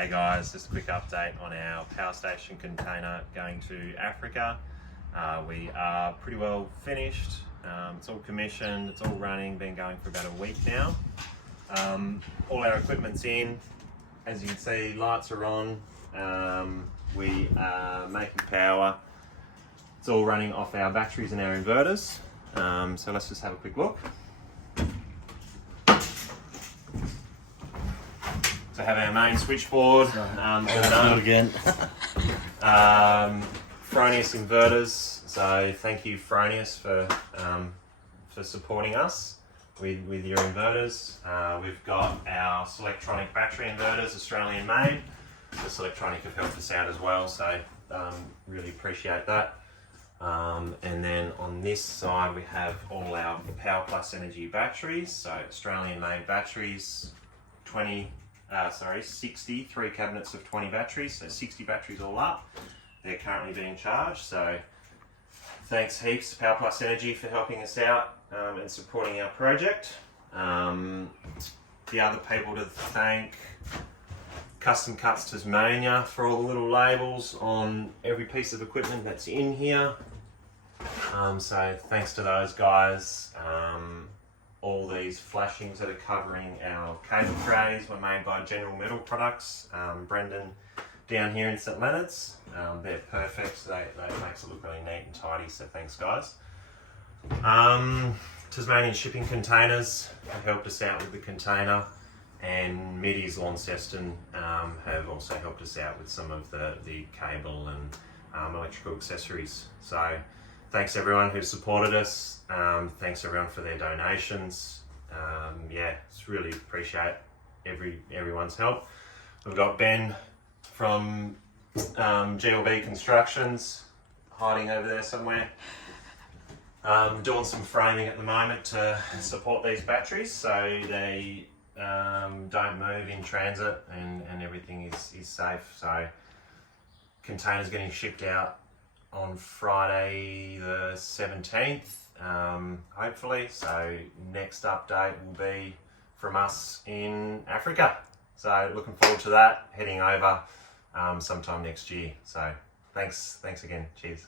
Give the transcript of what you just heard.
Hey guys, just a quick update on our power station container going to Africa. We are pretty well finished. It's all commissioned, it's all running, been going for about a week now. All our equipment's in. As you can see, lights are on. We are making power. It's all running off our batteries and our inverters. So let's just have a quick look. So have our main switchboard, again. Fronius inverters. So thank you Fronius for supporting us with your inverters. We've got our Selectronic battery inverters, Australian made. The Selectronic have helped us out as well, so really appreciate that. And then on this side we have all our Power Plus Energy batteries, so Australian made batteries, 60, 3 cabinets of 20 batteries, so 60 batteries all up. They're currently being charged, so thanks heaps to Power Plus Energy for helping us out and supporting our project. The other people to thank, Custom Cuts Tasmania for all the little labels on every piece of equipment that's in here. So thanks to those guys. All these flashings that are covering our cable trays were made by General Metal Products, Brendan down here in St Leonard's. They're perfect, so they makes it look really neat and tidy, so thanks guys. Tasmanian Shipping Containers have helped us out with the container, and Middy's Launceston have also helped us out with some of the cable and electrical accessories. So thanks everyone who supported us. Thanks everyone for their donations. Yeah, it's really appreciate everyone's help. We've got Ben from GLB Constructions hiding over there somewhere, doing some framing at the moment to support these batteries so they don't move in transit and everything is safe. So containers getting shipped out on Friday the 17th, hopefully. So next update will be from us in Africa. So looking forward to that, heading over sometime next year. So thanks again, cheers.